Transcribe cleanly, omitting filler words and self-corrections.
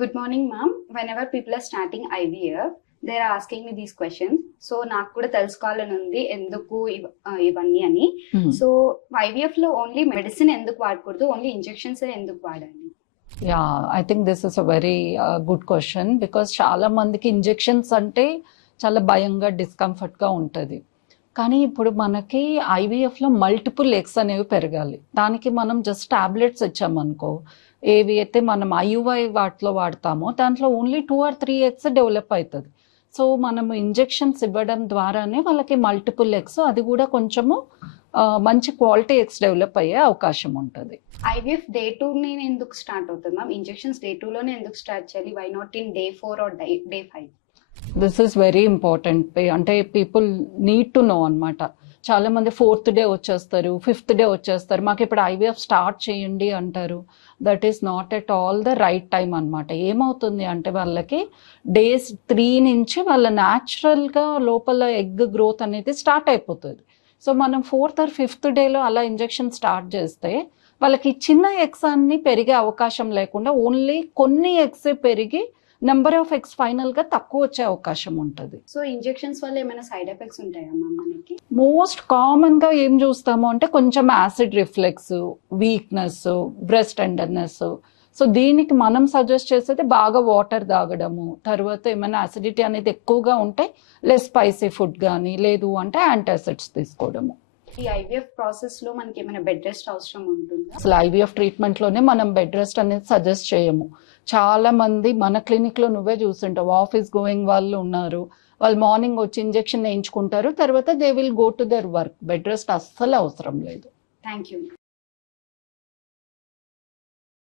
Good morning, ma'am. Whenever people are starting IVF, they are asking me these questions. So నాకు కూడా తెలుసుకోవాలని ఉంది ఎందుకు ఇవన్నీ అని. సో IVF లో ఓన్లీ మెడిసిన్ ఎందుకు వాడకూడదు, ఓన్లీ ఇంజెక్షన్స్ ఎందుకు వాడాలి? Yeah I think this is a very good question because చాలా మందికి ఇంజెక్షన్స్ అంటే చాలా భయంగా డిస్కంఫర్ట్గా ఉంటుంది. కానీ ఇప్పుడు మనకి ఐవీఎఫ్లో మల్టిపుల్ ఎగ్స్ అనేవి పెరగాలి. దానికి మనం జస్ట్ టాబ్లెట్స్ ఇచ్చామనుకో, ఏవి అయితే మనం ఐయుఐ వాటిలో వాడతామో దాంట్లో ఓన్లీ 2 or 3 ఎగ్స్ డెవలప్ అవుతుంది. సో మనము ఇంజెక్షన్స్ ఇవ్వడం ద్వారానే వాళ్ళకి మల్టిపుల్ ఎగ్స్, అది కూడా కొంచెము మంచి క్వాలిటీ ఎగ్స్ డెవలప్ అయ్యే అవకాశం ఉంటుంది. ఐవీఎఫ్ డే 2 ఎందుకు స్టార్ట్ అవుతుంది మ్యామ్? ఇంజెక్షన్స్ డే 2 లోనే ఎందుకు స్టార్ట్ చేయాలి? Why not in day 4 or day 5? This is very important. అంటే పీపుల్ నీడ్ టు నో అనమాట. చాలా మంది 4th డే వచ్చేస్తారు, 5th డే వచ్చేస్తారు, మాకు ఇప్పుడు ఐవీఎఫ్ స్టార్ట్ చేయండి అంటారు. That is not at all the right time అనమాట. ఏమవుతుంది అంటే వాళ్ళకి డేస్ 3 నుంచి వాళ్ళ న్యాచురల్గా లోపల ఎగ్ గ్రోత్ అనేది స్టార్ట్ అయిపోతుంది. సో మనం 4th or 5th డేలో అలా ఇంజెక్షన్ స్టార్ట్ చేస్తే వాళ్ళకి చిన్న ఎగ్స్ అన్ని పెరిగే అవకాశం లేకుండా ఓన్లీ కొన్ని ఎగ్స్ పెరిగి నెంబర్ ఆఫ్ ఎగ్స్ ఫైనల్ గా తక్కువ వచ్చే అవకాశం ఉంటుంది. సో ఇంజెక్షన్స్ వల్ల ఏమైనా సైడ్ ఎఫెక్ట్స్ ఉంటాయా మనకి? మోస్ట్ కామన్ గా ఏం చూస్తాము అంటే కొంచెం acid reflex, weakness, breast tenderness. So దీనికి మనం సజెస్ట్ చేసేది బాగా వాటర్ తాగడము, తర్వాత ఏమైనా అసిడిటీ అనేది ఎక్కువగా ఉంటే లెస్ స్పైసీ ఫుడ్ కానీ, లేదు అంటే యాంటాసిడ్స్ తీసుకోవడము. ఈ ఐవీఎఫ్ ప్రాసెస్ లో మనకి ఏమైనా బెడ్ రెస్ట్ అవసరం ఉంటుందా? అసలు ఐవీఎఫ్ ట్రీట్మెంట్ లోనే మనం బెడ్ రెస్ట్ అనేది సజెస్ట్ చేయము. చాలా మంది మన క్లినిక్ లో నువ్వే చూస్తుంటావు, ఆఫీస్ గోయింగ్ వాళ్ళు ఉన్నారు, వాళ్ళు మార్నింగ్ వచ్చి ఇంజెక్షన్ వేయించుకుంటారు, తర్వాత they will go to their work. Bed rest అస్సలు అవసరం లేదు. Thank you.